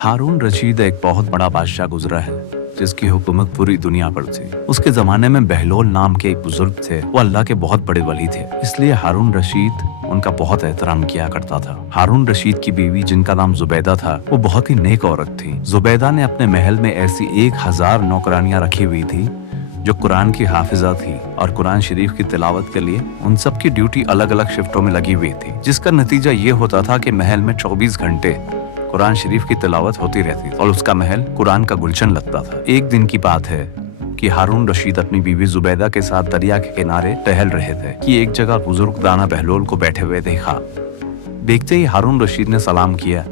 हारून रशीद एक बहुत बड़ा बादशाह गुजरा है जिसकी हुकूमत पूरी दुनिया पर थी। उसके जमाने में बहलोल नाम के एक बुजुर्ग थे। वो अल्लाह के बहुत बड़े वली थे, इसलिए हारून रशीद उनका बहुत एहतराम किया करता था। हारून रशीद की बीवी जिनका नाम जुबैदा था, वो बहुत ही नेक औरत थी। जुबैदा ने अपने महल में ऐसी 1000 नौकरानियां रखी हुई थी जो कुरान की हाफिजा थी और कुरान शरीफ की तिलावत के लिए उन सब की ड्यूटी अलग अलग शिफ्टों में लगी हुई थी, जिसका नतीजा ये होता था कि महल में 24 घंटे कुरान शरीफ की तिलावत होती रहती और उसका महल कुरान का गुलशन लगता था। एक दिन की बात है कि हारून रशीद अपनी बीवी जुबैदा के साथ दरिया के किनारे टहल रहे थे कि एक जगह बुजुर्ग दाना बहलोल को बैठे हुए देखा। देखते ही हारून रशीद ने सलाम किया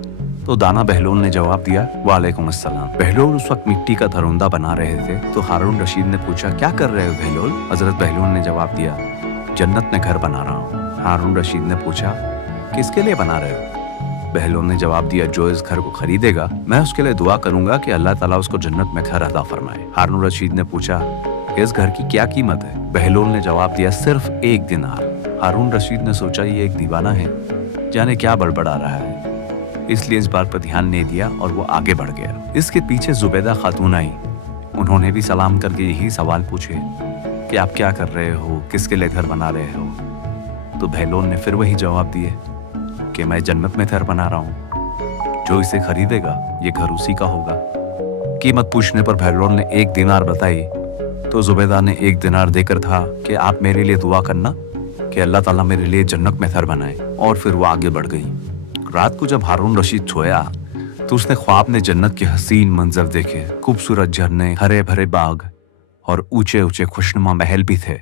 तो दाना बहलोल ने जवाब दिया, वालेकुम अस्सलाम। बहलोल उस वक्त मिट्टी का धरोंदा बना रहे थे तो हारून रशीद ने पूछा, क्या कर रहे हो बहलोल? हजरत बहलोल ने जवाब दिया, जन्नत में घर बना रहा हूँ। हारून रशीद ने पूछा, किसके लिए बना रहे हो? बहलोल ने जवाब दिया, जो इस घर को खरीदेगा मैं उसके लिए दुआ करूंगा कि अल्लाह ताला उसको जन्नत में घर अता फरमाए। हारून रशीद ने पूछा, इस घर की क्या कीमत है? बहलोल ने जवाब दिया, सिर्फ 1 दिनार। हारून रशीद ने सोचा, ये एक दीवाना है, जाने क्या बड़बड़ा रहा है, इसलिए इस बात पर ध्यान नहीं दिया और वो आगे बढ़ गया। इसके पीछे जुबैदा खातून आई। उन्होंने भी सलाम करके यही सवाल पूछे कि आप क्या कर रहे हो, किसके लिए घर बना रहे हो? तो बहलोल ने फिर वही जवाब दिए कि मैं जन्नत में घर बना रहा हूँ, जो इसे खरीदेगा ये घर उसी का होगा। कीमत पूछने पर बहलोल ने 1 दिनार बताई तो जुबैदा ने 1 दिनार देकर था कि आप मेरे लिए दुआ करना कि अल्लाह ताला मेरे लिए जन्नत में घर बनाए, और फिर वो आगे बढ़ गई। रात को जब हारून रशीद सोया तो उसने ख्वाब में जन्नत के हसीन मंजर देखे। खूबसूरत झरने, हरे भरे बाग और ऊंचे ऊंचे खुशनुमा महल भी थे,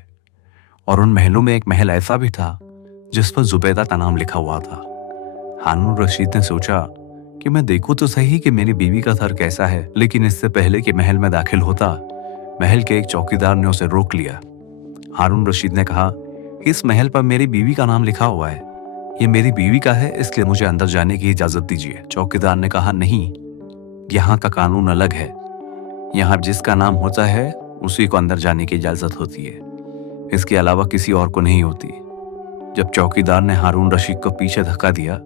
और उन महलों में एक महल ऐसा भी था जिस पर जुबैदा का नाम लिखा हुआ था। हारून रशीद ने सोचा कि मैं देखूं तो सही कि मेरी बीवी का घर कैसा है, लेकिन इससे पहले कि महल में दाखिल होता, महल के एक चौकीदार ने उसे रोक लिया। हारून रशीद ने कहा, इस महल पर मेरी बीवी का नाम लिखा हुआ है, ये मेरी बीवी का है, इसलिए मुझे अंदर जाने की इजाजत दीजिए। चौकीदार ने कहा, नहीं, यहाँ का कानून अलग है, यहाँ जिसका नाम होता है उसी को अंदर जाने की इजाजत होती है, इसके अलावा किसी और को नहीं होती। जब चौकीदार ने हारून रशीद को पीछे धक्का दिया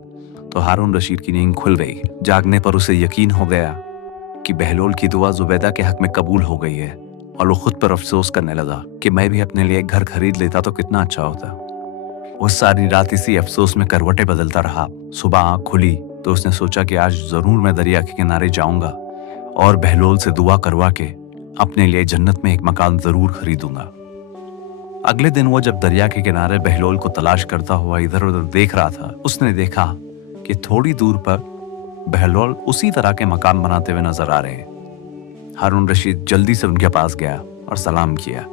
तो हारून रशीद की नींद खुल गई। जागने पर उसे यकीन हो गया कि बहलोल की दुआ जुबैदा के हक में कबूल हो गई है, और वो खुद पर अफसोस करने लगा कि मैं भी अपने लिए एक घर खरीद लेता तो कितना अच्छा होता। वो सारी रात इसी अफसोस में करवटें बदलता रहा। सुबह आँख खुली तो उसने सोचा कि आज जरूर मैं दरिया के किनारे जाऊंगा और बहलोल से दुआ करवा के अपने लिए जन्नत में एक मकान जरूर खरीदूंगा। अगले दिन वो जब दरिया के किनारे बहलोल को तलाश करता हुआ इधर उधर देख रहा था, उसने देखा कि थोड़ी दूर पर बहलोल उसी तरह के मकान बनाते हुए नजर आ रहे हैं। हारून रशीद जल्दी से उनके पास गया और सलाम किया।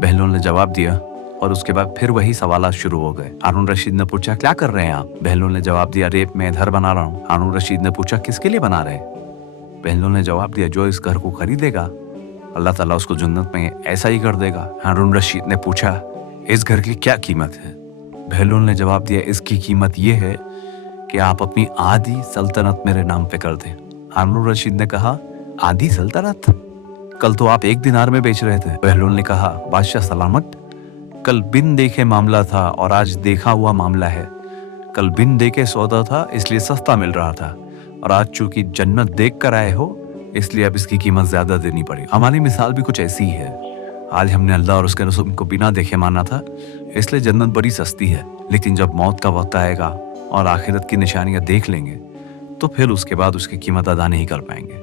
बहलोल ने जवाब दिया और उसके बाद फिर वही सवालात शुरू हो गए। हारून रशीद ने पूछा, क्या कर रहे हैं आप? बहलोल ने जवाब दिया, रेप में घर बना रहा हूँ। हारून रशीद ने पूछा, किसके लिए बना रहे? बहलोल ने जवाब दिया, जो इस घर को खरीदेगा अल्लाह ताला उसको जन्नत में ऐसा ही कर देगा। हारून रशीद ने पूछा, इस घर की क्या कीमत है? बहलोल ने जवाब दिया, इसकी कीमत यह है कि आप अपनी आधी सल्तनत मेरे नाम पे कर दें। हारून रशीद ने कहा, आधी सल्तनत? कल तो आप 1 दिनार में बेच रहे थे। बहलोल ने कहा, बादशाह सलामत, कल बिन देखे मामला था और आज देखा हुआ मामला है। कल बिन देखे सौदा था इसलिए सस्ता मिल रहा था, और आज चूंकि जन्नत देख कर आए हो इसलिए अब इसकी कीमत ज्यादा देनी पड़ी। हमारी मिसाल भी कुछ ऐसी ही है। आज हमने अल्लाह और उसके रसूल को बिना देखे माना था, इसलिए जन्नत बड़ी सस्ती है, लेकिन जब मौत का वक्त आएगा और आखिरत की निशानियां देख लेंगे तो फिर उसके बाद उसकी कीमत अदा नहीं कर पाएंगे।